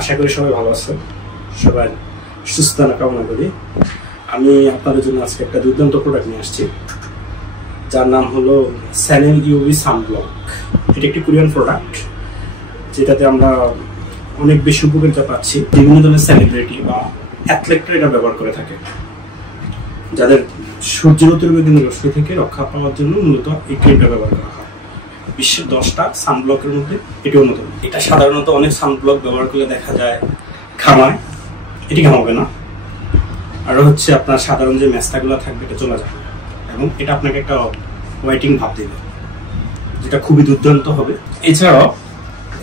আশা করি সবাই ভালো আছে, সবাই সুস্থতা কামনা করি। আমি আপনাদের জন্য আজকে একটা দুর্দান্ত প্রোডাক্ট নিয়ে আসছি, যার নাম হলো স্যানেল ইউভি সানব্লক। এটি একটি কোরিয়ান প্রোডাক্ট, যেটাতে আমরা অনেক বেশি উপকারিতা পাচ্ছি। বিভিন্ন ধরনের সেলিব্রিটি বা অ্যাথলেটরা এটা ব্যবহার করে থাকে, যাদের সূর্যের অতিবেগুনি রশ্মি থেকে রক্ষা পাওয়ার জন্য মূলত এই ক্রিমটা ব্যবহার করা হয়। বিশ্বের 10টা সানব্লকের মধ্যে এটি অন্যতম। এটা সাধারণত অনেক সানব্লক ব্যবহার করলে দেখা যায় ঘামায়, এটি ঘামাবে না। আরও হচ্ছে আপনার সাধারণ যে ম্যাস্তাগুলো থাকবে এটা চলে যাবে, এবং এটা আপনাকে একটা হোয়াইটিং ভাব দেবে, যেটা খুবই দুর্দান্ত হবে। এছাড়াও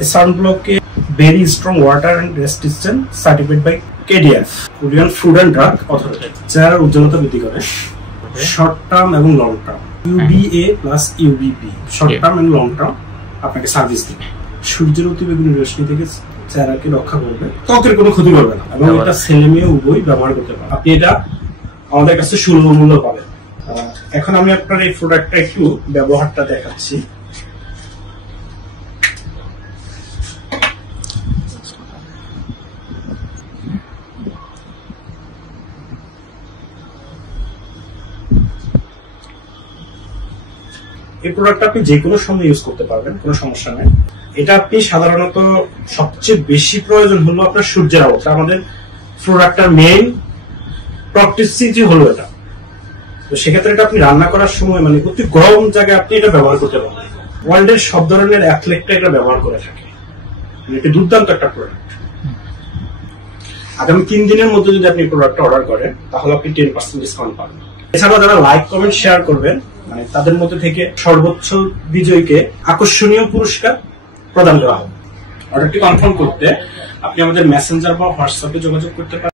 এই সানব্লকে very strong water and resistant certified by KDF, Korean food and drug authority, যার উজ্জ্বলতা বৃদ্ধি করে শর্ট টার্ম এবং long term. UVA plus UVB short term এবং লং টার্ম আপনাকে সার্ভিস দেবে। সূর্যের অতিবেগুনি রশ্মি থেকে চেহারাকে রক্ষা করবে, ত্বকের কোনো ক্ষতি করবে না, এবং এটা ছেলে মেয়ে উভয় ব্যবহার করতে পারে। আপনি এটা আমাদের কাছে সুলভ মূল্য পাবেন। এখন আমি আপনার এই প্রোডাক্টটা একটু ব্যবহারটা দেখাচ্ছি। এই প্রোডাক্টটা আপনি যে কোনো সময় ইউজ করতে পারবেন, কোনো সমস্যা নেই। এটা আপনি সাধারণত সবচেয়ে বেশি প্রয়োজন হলো আপনার সূর্যের আলো। আমাদের প্রোডাক্টটার মেইন প্রকৃতি হলো এটা। তো সেক্ষেত্রে এটা আপনি রান্না করার সময় মানে অতি গরম জায়গায় আপনি এটা ব্যবহার করতে পারবেন। ওয়ার্ল্ডের সব ধরনের অ্যাথলেটরা এটা ব্যবহার করে থাকে। এটা দুর্দান্ত একটা প্রোডাক্ট। আগামী 3 দিনের মধ্যে যদি আপনি প্রোডাক্টটা অর্ডার করেন, তাহলে আপনি 10% ডিসকাউন্ট পাবেন। এছাড়াও যারা লাইক কমেন্ট শেয়ার করবেন, মানে তাদের মধ্যে থেকে সর্বোচ্চ বিজয়ীকে আকর্ষণীয় পুরস্কার প্রদান করা হবে। অর্ডারটি কনফার্ম করতে আপনি আমাদের মেসেঞ্জার বা হোয়াটসঅ্যাপে যোগাযোগ করতে পারেন।